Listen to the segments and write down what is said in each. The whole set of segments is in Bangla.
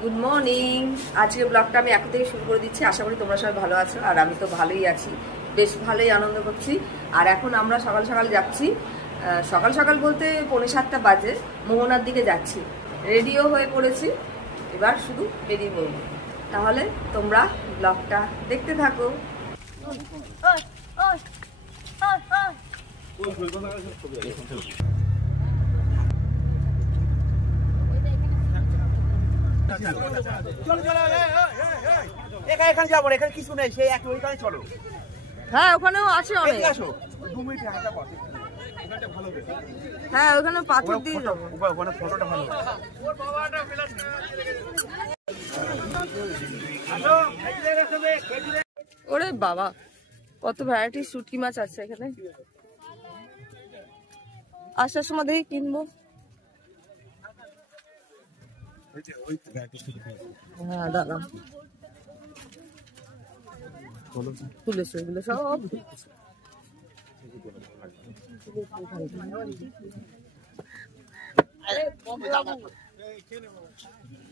Good morning. আজকে ব্লগটা আমি এখন থেকে শুরু করে দিচ্ছি। আশা করি তোমরা সবাই ভালো আছো, আর আমি তো ভালোই আছি, বেশ ভালোই আনন্দ করছি। আর এখন আমরা সকাল সকাল যাচ্ছি, সকাল সকাল বলতে 6:45 বাজে, মোহনার দিকে যাচ্ছি। রেডিও হয়ে পড়েছি, এবার শুধু বেরিয়ে পড়ব। তাহলে তোমরা ব্লগটা দেখতে থাকো। এখানে যাবো না, এখানে কিছু নেই, সেই এক ওইখানে চলো। হ্যাঁ, ওখানেও আছে অনেক। হ্যাঁ, ওখানে পাথর দিয়ে যাবো, ওখানে ফটোটা ভালো। ওরে বাবা, কত ভ্যারাইটি শুটকি মাছ আছে এখানে। আসার সময় দেখি কিনবো। হ্যাঁ দাদা, খুলেছে এগুলো সব।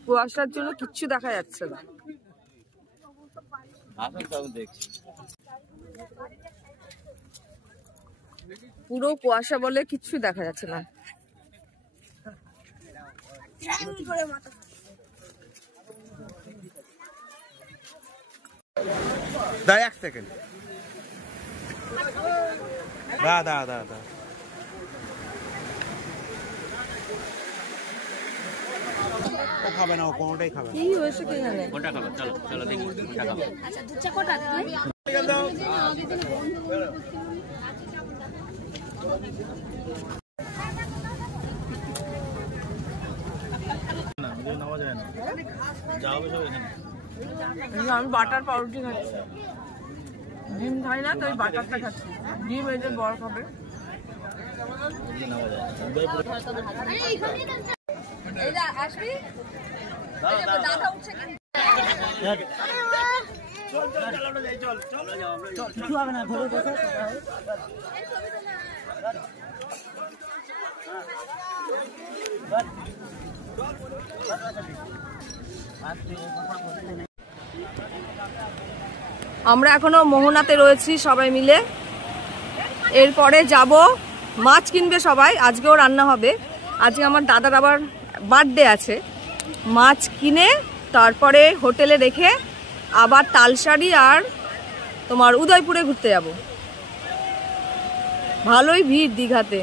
কুয়াশার জন্য কিচ্ছু দেখা যাচ্ছে না। পুরো কুয়াশা বলে কিচ্ছু দেখা যাচ্ছে না। দাঁড়া এক সেকেন্ড, দাঁড়া খাবে না, ও কোনটাই খাবে। কি হয়েছে কি জানে? কোনটা খাবে? চলো চলো দেখি কোনটা খাবে। আচ্ছা দুধ চা কোটা তুই না ওদের নেওয়া যায় না, যাবে সব এখানে। আমি বাটার পাউরুটি খাচ্ছি, ডিম খাই না, তাই বাটারটা খাচ্ছি। ডিম এই যে বড় খাবে। আসবি দাদা উঠছে আমরা এখনো মোহনাতে রয়েছি সবাই মিলে। এরপরে যাব, মাছ কিনবে সবাই, আজকেও রান্না হবে। আজকে আমার দাদার আবার বার্থডে আছে। মাছ কিনে তারপরে হোটেলে রেখে আবার তালসারি আর তোমার উদয়পুরে ঘুরতে যাব। ভালোই ভিড় দীঘাতে।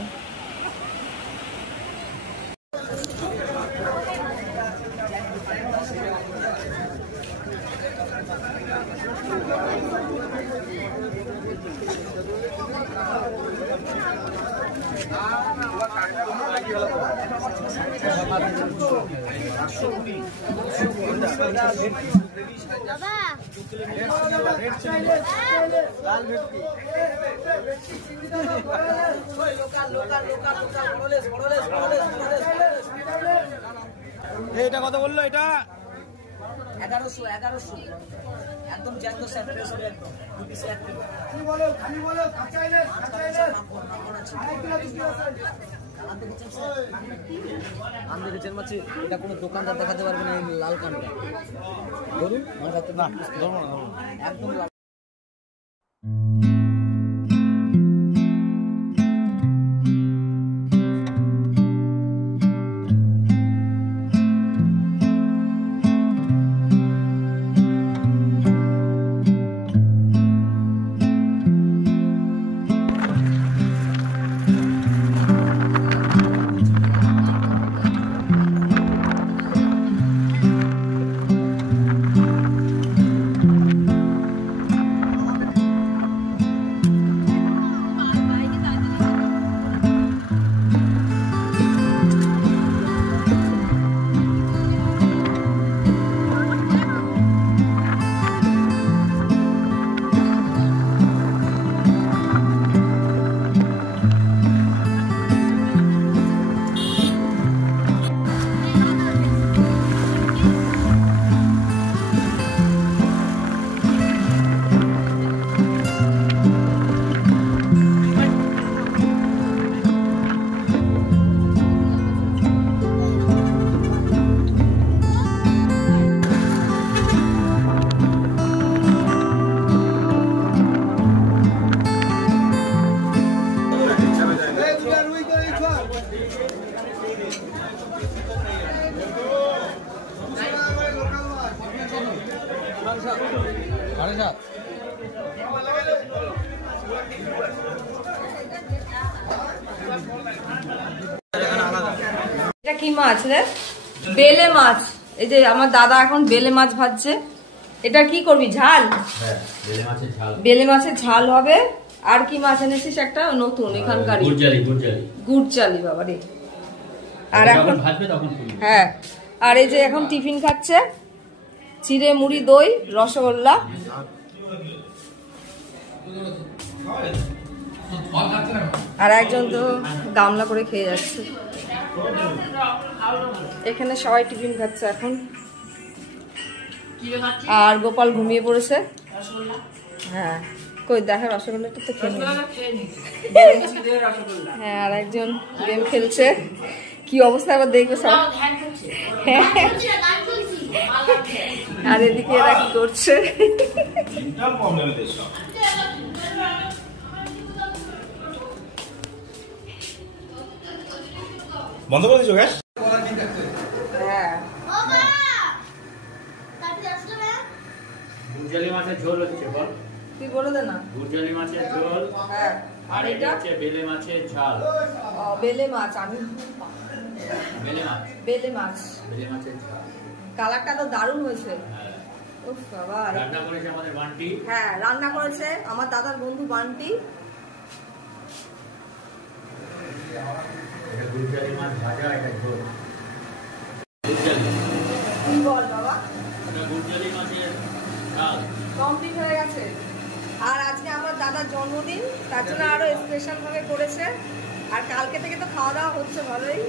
এটা কত বললো? এটা 1100 একদম জ্যান্ত স্যার, ফ্রেশ হবে একদম। কি বলো খালি বলো, কাঁচা এলে আমি দেখেছেন মাছি, এটা কোনো দোকানদার দেখাতে পারবে না। এই লাল কানটা ধরুন, না একদম লাল। এটা কি মাছ রে? বেলে মাছ। এই যে আমার দাদা এখন বেলে মাছ ভাজছে। এটা কি করবি, ঝাল? বেলে মাছের ঝাল হবে। আর কি মাছ এনেছিস? একটা নতুন এখানকার গুড়চালি। বাবা রে। আর এখন হ্যাঁ, আর এই যে এখন টিফিন খাচ্ছে, চিড়ে মুড়ি দই রসগোল্লা। আর একজন তো গামলা করে খেয়ে যাচ্ছে। এখানে সবাই টিফিন খাচ্ছে এখন। আর গোপাল ঘুমিয়ে পড়েছে। হ্যাঁ, কই দেখা, রসগোল্লাটা তো খেয়ে হ্যাঁ, আর একজন গেম খেলছে। কি অবস্থা আবার দেখবে সব। আর এদিকে এরা কি করছে? বন্ধ করে দিছো গ্যাস? হ্যাঁ, গুড়জালি মাছের ঝোল হচ্ছে, বল তুই বলে দে না। গুড়জালি মাছের ঝোল। হ্যাঁ, আর এটা হচ্ছে বেলে মাছের ঝাল। বেলে মাছ। আমি বেলে মাছের ঝাল। কালারটা তো দারুণ হয়েছে। উফ বাবা, রান্না করেছে আমাদের বান্টি। হ্যাঁ, রান্না করেছে আমার দাদার বন্ধু বান্টি। এটা গুড়জালি মাছ ভাজা, এটা ঝোল। কি বল বাবা? এটা গুড়জালি মাছের ঝাল কমপ্লিট হয়ে গেছে। আর আজকে আমার দাদার জন্মদিন, তার জন্য আরো স্পেশাল ভাবে করেছে। আর কালকে থেকে তো খাওয়া দাওয়া হচ্ছে ভালোই।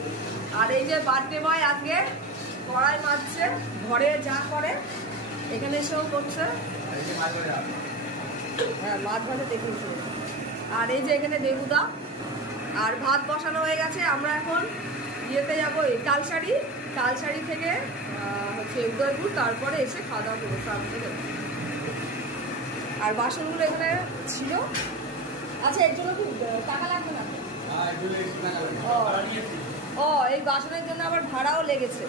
আর এই যে বার্থডে বয় আজকে কড়াই মাজছে, ঘরে যা করে এখানে এসেও করছে। হ্যাঁ, মাছ ভাজা দেখিয়েছে। আর এই যে এখানে দেবুদা। আর ভাত বসানো হয়ে গেছে। আমরা এখন ইয়েতে যাবো, তালসারি থেকে হচ্ছে উদয়পুর, তারপরে এসে খাওয়া দাওয়া করবো সামনে। আর বাসনগুলো এখানে ছিল। আচ্ছা, এর জন্য খুব টাকা লাগবে না? ও, এই বাসনের জন্য আবার ভাড়াও লেগেছে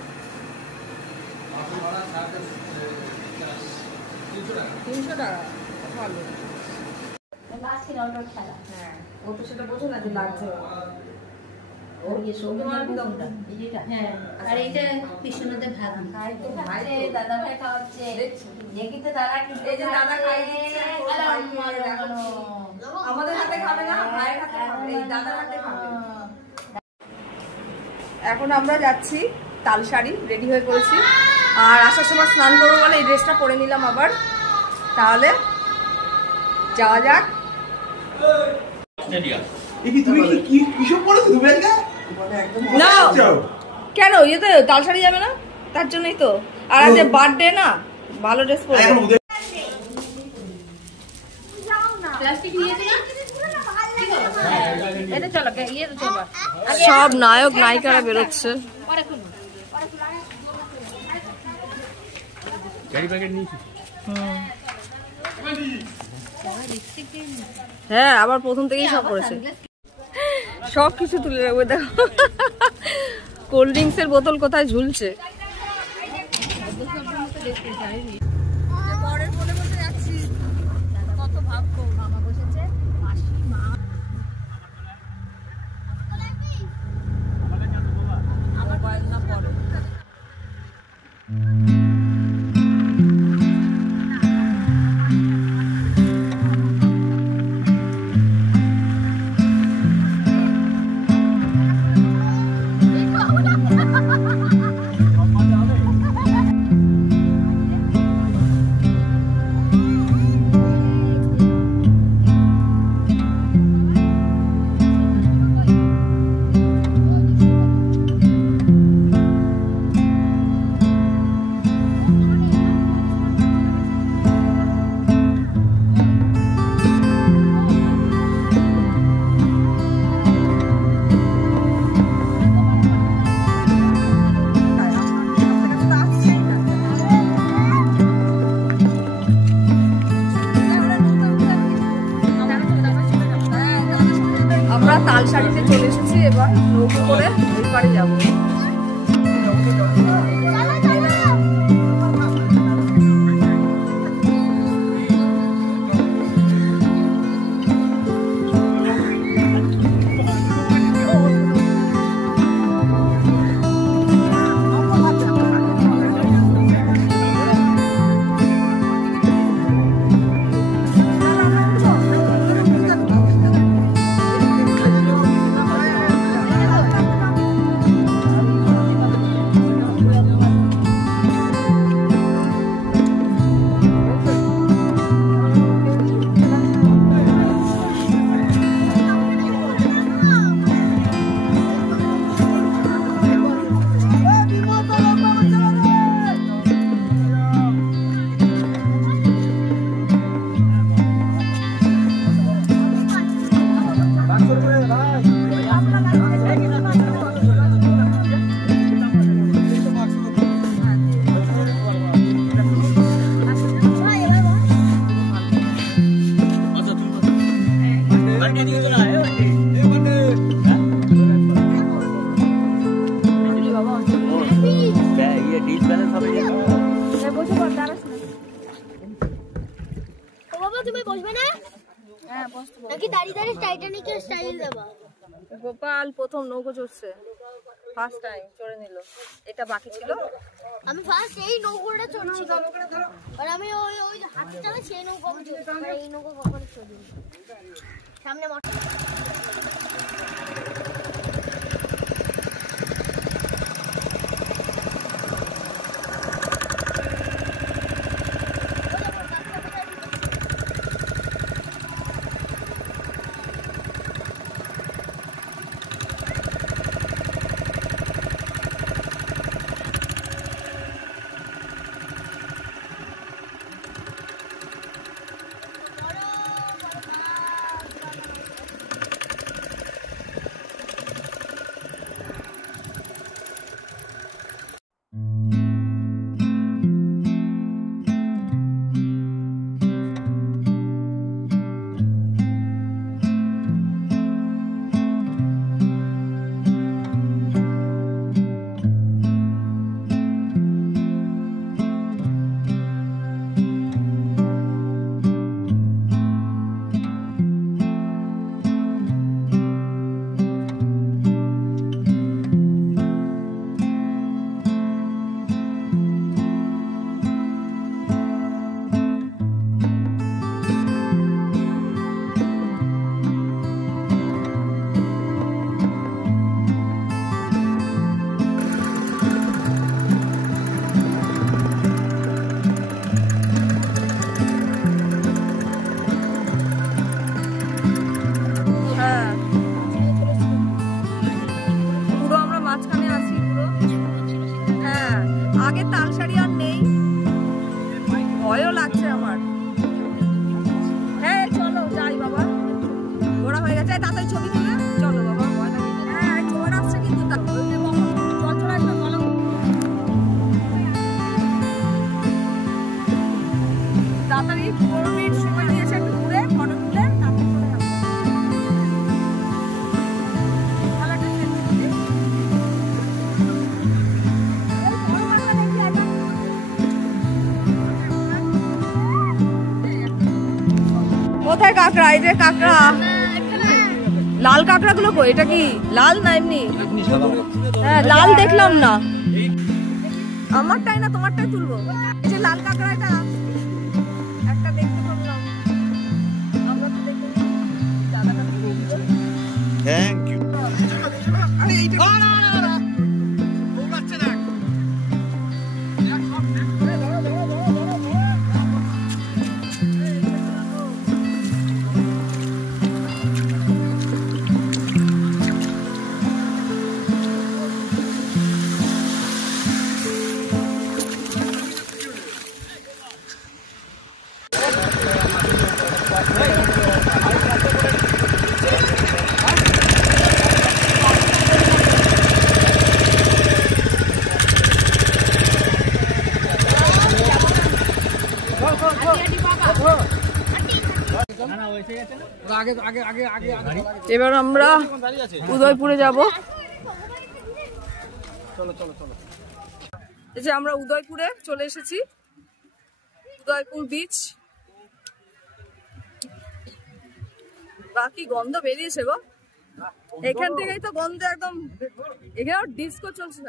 300 টাকা। ভালো। হ্যাঁ, ও তো সেটা বোঝে না যে লাগছে। আমাদের হাতে খাবে না, ভাইয়ের হাতে খাবে, দাদার হাতে খাবে। এখন আমরা যাচ্ছি তালসারি, রেডি হয়ে পড়েছি। আর আসার সময় স্নান করবো বলে এই ড্রেসটা পরে নিলাম আবার। তাহলে যাওয়া যাক। না কেন, ইয়েতে তালসারি যাবে না, তার জন্যই তো। আর আজ বার্থডে না, ভালো ড্রেস পরে। সব নায়ক নায়িকারা বেরোচ্ছে। হ্যাঁ, আবার প্রথম থেকেই সব করেছে। সব কিছু তুলে রাখবে। দেখো কোল্ড ড্রিঙ্কস এর বোতল কোথায় ঝুলছে। আমরা তালসারিতে চলে এসেছি, এবার নৌকো করে ওই পারে যাবো। তুমি বসবে না? হ্যাঁ বসতে বল। নাকি দাঁড়িয়ে দাঁড়িয়ে টাইটানিকের স্টাইল দেবা? গোপাল প্রথম নৌকো চড়ছে, ফার্স্ট টাইম চড়ে নিল। এটা বাকি ছিল। আমি ফার্স্ট এই নৌকোটা চড়ছি, আর আমি ওই ওই হাতে চালা সেই নৌকো আমি চড়ছি, আর এই নৌকো কখনো চড়িনি। সামনে মোটর কোথায় কাঁকড়া? এই যে কাঁকড়া, লাল কাঁকড়া গুলো কই? এটা কি লাল না এমনি? হ্যাঁ লাল দেখলাম না। আমারটাই না তোমারটাই তুলবো। এই যে লাল কাঁকড়া, এটা একটা দেখতে পারলাম। আমরা তো দেখতে জায়গাটা থ্যাংক ইউ। আরে এইটা এবার আমরা উদয়পুরে যাব। এই যে আমরা উদয়পুরে চলে এসেছি, উদয়পুর বিচ। বাকি গন্ধ বেরিয়েছে গো, এখান থেকেই তো গন্ধ একদম। এখানেও ডিস্কো চলছে।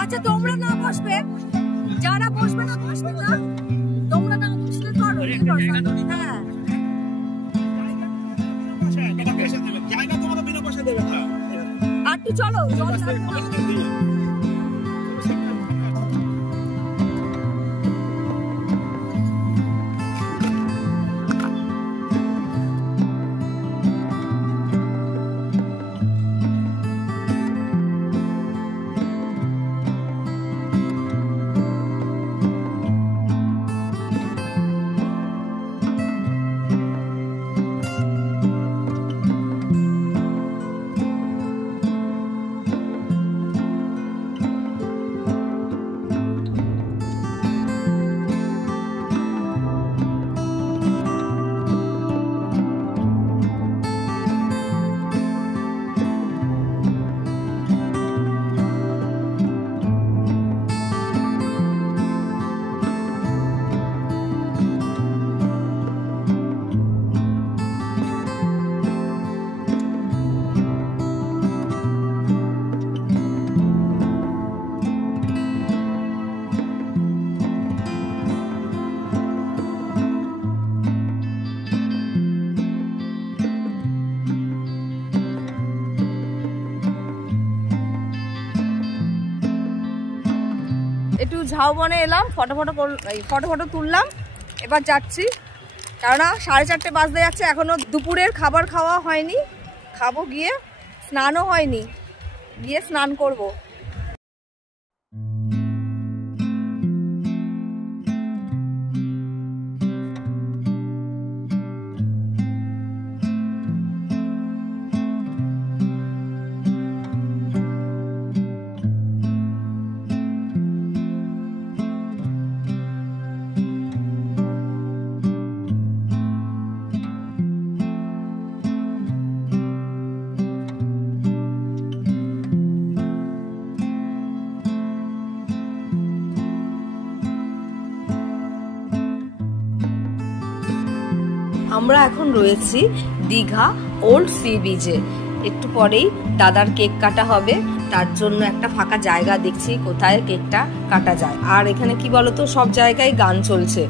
আচ্ছা তোমরা না বসবে, যারা বসবে না বসবে না, তোমরা না বসলে তো আর হ্যাঁ জায়গা তোমাদের বিনা পয়সা দেবে না। আর একটু চলো জল একটু ঝাউবনে এলাম, ফটো তুললাম, এবার যাচ্ছি। কেননা 4:30 বাজতে যাচ্ছে, এখনো দুপুরের খাবার খাওয়া হয়নি, খাবো গিয়ে, স্নানও হয়নি, গিয়ে স্নান করব। আমরা এখন রয়েছি দীঘা ওল্ড সি বিচে। একটু পরেই দাদার কেক কাটা হবে, তার জন্য একটা ফাঁকা জায়গা দেখছি কোথায় কেকটা কাটা যায়। আর এখানে কি বলতো, সব জায়গায় গান চলছে,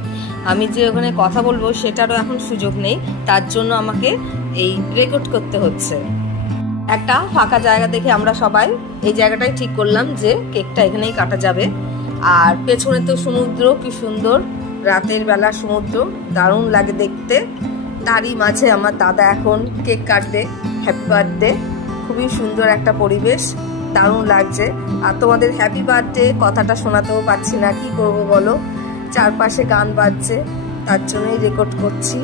আমি যে ওখানে কথা বলবো সেটারও এখন সুযোগ নেই, তার জন্য আমাকে এই রেকর্ড করতে হচ্ছে। একটা ফাঁকা জায়গা দেখে আমরা সবাই এই জায়গাটাই ঠিক করলাম যে কেকটা এখানেই কাটা যাবে। আর পেছনে তো সমুদ্র, কি সুন্দর রাতের বেলা সমুদ্র, দারুণ লাগে দেখতে। তারই মাঝে আমার দাদা এখন কেক কাটবে, হ্যাপি বার্থডে। খুবই সুন্দর একটা পরিবেশ, দারুণ লাগছে। আর তোমাদের হ্যাপি বার্থডে কথাটা শোনাতেও পাচ্ছি না, কি করব বলো, চারপাশে গান বাজছে, তার জন্যই রেকর্ড করছি।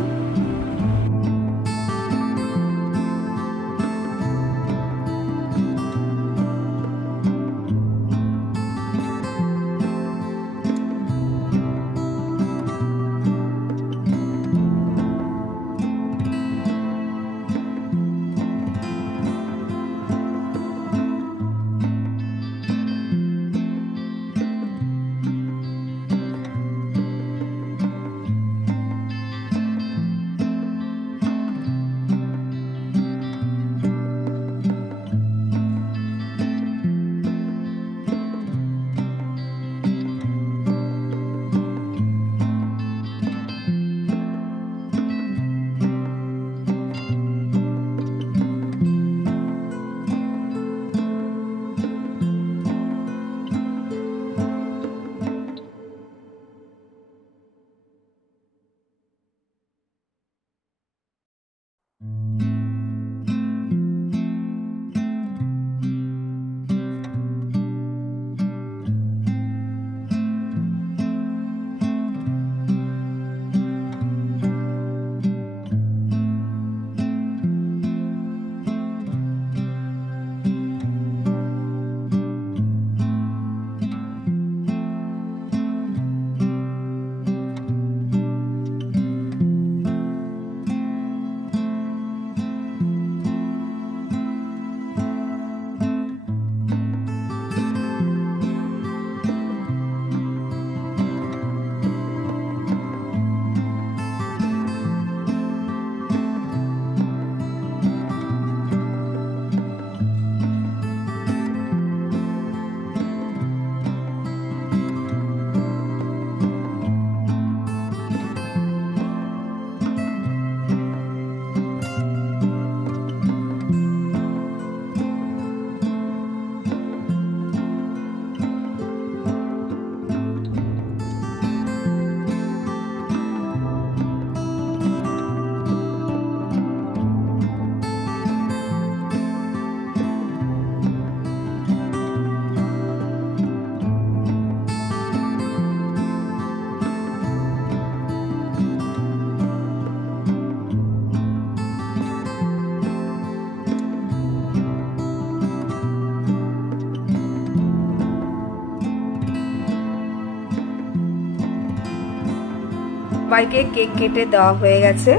সবাইকে কেক কেটে দেওয়া হয়ে গেছে।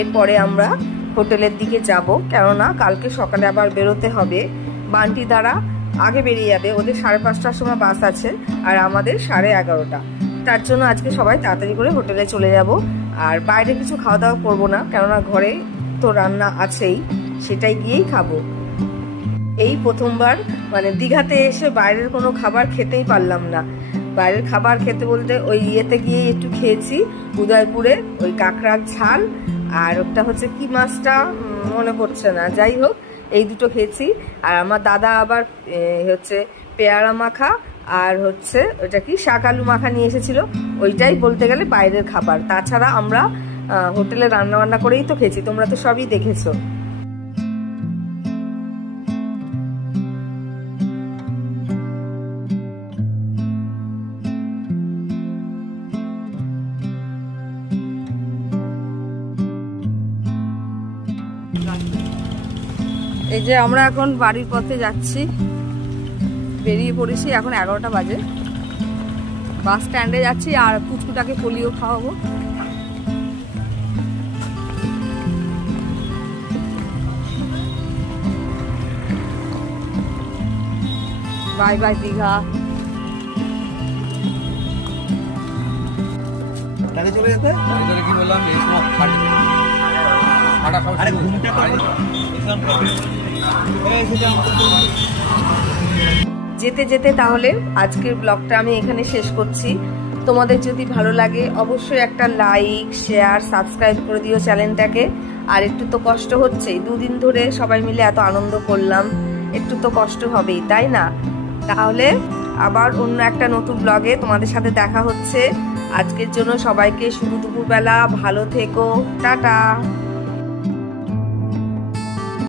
এরপরে আমরা হোটেলের দিকে যাব, কেননা কালকে সকালে আবার বেরোতে হবে। বান্টি দ্বারা আগে বেরিয়ে যাবে, ওদের 5:30টার সময় বাস আছে, আর আমাদের 11:30। তার জন্য আজকে সবাই তাড়াতাড়ি করে হোটেলে চলে যাব। আর বাইরে কিছু খাওয়া দাওয়া করবো না, কেননা ঘরে তো রান্না আছেই, সেটাই গিয়েই খাবো। এই প্রথমবার মানে দীঘাতে এসে বাইরের কোনো খাবার খেতেই পারলাম না। বাইরের খাবার খেতে বলতে ওই ইয়েতে গিয়ে একটু খেয়েছি, উদয়পুরে ওই কাঁকড়ার ঝাল, আর ওটা হচ্ছে কি মাছটা মনে পড়ছে না, যাই হোক এই দুটো খেয়েছি। আর আমার দাদা আবার হচ্ছে পেয়ারা মাখা আর হচ্ছে ওটা কি শাক আলু মাখা নিয়ে এসেছিল, ওইটাই বলতে গেলে বাইরের খাবার। তাছাড়া আমরা হোটেলে রান্না বান্না করেই তো খেয়েছি, তোমরা তো সবই দেখেছো। এই যে আমরা এখন বাড়ির পথে যাচ্ছি, বেরিয়ে পড়েছি, এখন 11টা বাজে। বাস স্ট্যান্ডে যাচ্ছি আর পুচকুটাকে পোলিও খাওয়াবো। Bye bye Digha. তাহলে চলে যেতে কি বললাম আরে ঘুমটা যেতে যেতে তাহলে আজকের ব্লগটা আমি এখানে শেষ করছি। তোমাদের যদি ভালো লাগে অবশ্যই একটা লাইক, শেয়ার, সাবস্ক্রাইব করে দিও চ্যানেলটাকে। আর একটু তো কষ্ট হচ্ছে, দুদিন ধরে সবাই মিলে এত আনন্দ করলাম, একটু তো কষ্ট হবেই, তাই না? তাহলে আবার অন্য একটা নতুন ব্লগে তোমাদের সাথে দেখা হচ্ছে। আজকের জন্য সবাইকে শুভ দুপুরবেলা, ভালো থেকো, টাটা।